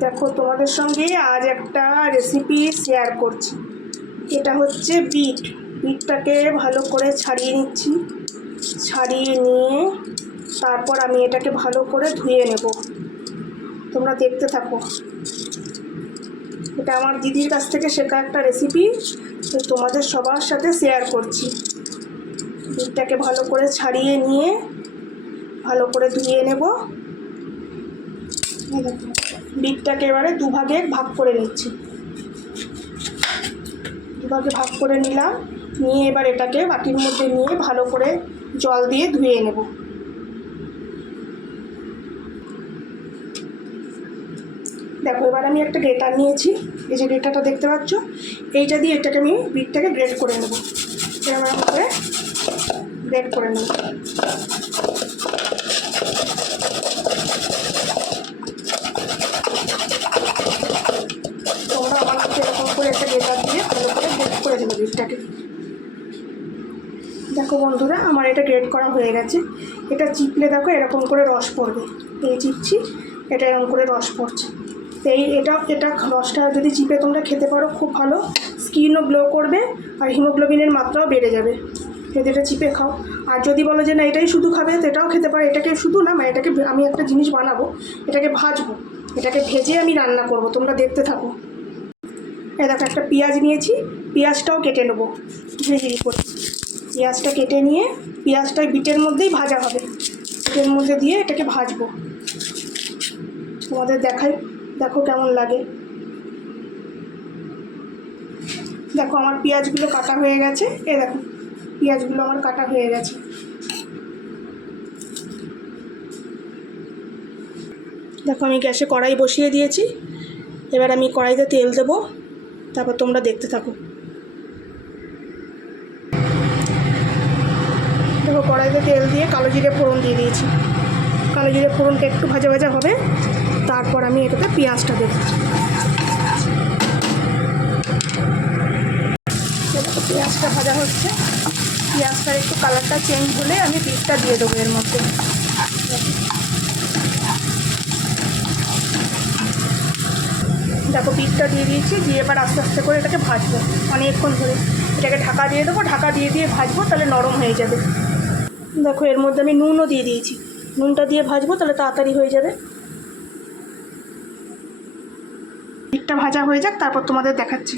দেখো তোমাদের সঙ্গে আজ একটা রেসিপি শেয়ার করছি। এটা হচ্ছে বিটটাকে ভালো করে ছাড়িয়ে নিচ্ছি। ছাড়িয়ে নিয়ে তারপর আমি এটাকে ভালো করে ধুয়ে নেব। তোমরা দেখতে থাকো। এটা আমার দিদির কাছ থেকে শেখা একটা রেসিপি, তোমাদের সবার সাথে শেয়ার করছি। বিটটাকে ভালো করে ছাড়িয়ে নিয়ে ভালো করে ধুয়ে নেব। বিটটাকে এবারে দুভাগে ভাগ করে নিচ্ছি। দুভাগে ভাগ করে নিলাম, নিয়ে এবার এটাকে বাটির মধ্যে নিয়ে ভালো করে জল দিয়ে ধুয়ে নেব। দেখো এবার আমি একটা গ্রেটার নিয়েছি, এই যে গ্রেটারটা দেখতে পাচ্ছ, এইটা দিয়ে এটাকে আমি বিটটাকে গ্রেট করে নেব। এরকম করে গ্রেট করে নেব। তোমরা আমার কাছে এরকম করে একটা গ্রেটার দিয়ে ভালো করে গ্রেট করে দেবো বিটটাকে। দেখো বন্ধুরা, আমার এটা গ্রেট করা হয়ে গেছে। এটা চিপলে দেখো এরকম করে রস পড়বে। এই চিপছি, এটা এরকম করে রস পড়ছে। এটা রসটা যদি চিপে তোমরা খেতে পারো খুব ভালো, স্কিনও গ্লো করবে আর হিমোগ্লোবিনের মাত্রাও বেড়ে যাবে যদি এটা চিপে খাও। আর যদি বলো যে না এটাই শুধু খাবে, সেটাও খেতে পারো। এটাকে শুধু না, এটাকে আমি একটা জিনিস বানাবো, এটাকে ভাজবো, এটাকে ভেজে আমি রান্না করব। তোমরা দেখতে থাকো। এই দেখো একটা পেঁয়াজ নিয়েছি, পেঁয়াজটাও কেটে নেবো ঝিরিঝিরি করে। পেঁয়াজটা কেটে নিয়ে পেঁয়াজটা বিটের মধ্যেই ভাজা হবে, বিটের মধ্যে দিয়ে এটাকে ভাজবো। তোমাদের দেখাই, দেখো কেমন লাগে। দেখো আমার পেঁয়াজগুলো কাটা হয়ে গেছে। এই দেখো পেঁয়াজগুলো আমার কাটা হয়ে গেছে। দেখো আমি গ্যাসে কড়াই বসিয়ে দিয়েছি। এবার আমি কড়াইতে তেল দেবো, তারপর তোমরা দেখতে থাকো। দেখো কড়াইতে তেল দিয়ে কালো জিরে ফোড়ন দিয়ে দিয়েছি। কালো জিরে ফোড়নটা একটু ভাজা ভাজা হবে, তারপর আমি এটাতে পেঁয়াজটা দেবো। পেঁয়াজটা ভাজা হচ্ছে, পেঁয়াজটার একটু কালারটা চেঞ্জ হলে আমি বিটটা দিয়ে দেবো এর মধ্যে। দেখো বিটটা দিয়ে দিয়েছি, দিয়ে এবার আস্তে আস্তে করে এটাকে ভাজবো অনেকক্ষণ ধরে। এটাকে ঢাকা দিয়ে দেবো, ঢাকা দিয়ে দিয়ে ভাজবো, তাহলে নরম হয়ে যাবে। দেখো এর মধ্যে আমি নুনও দিয়ে দিয়েছি, নুনটা দিয়ে ভাজবো তাহলে তাড়াতাড়ি হয়ে যাবে। বিটটা ভাজা হয়ে যাক, তারপর তোমাদের দেখাচ্ছি।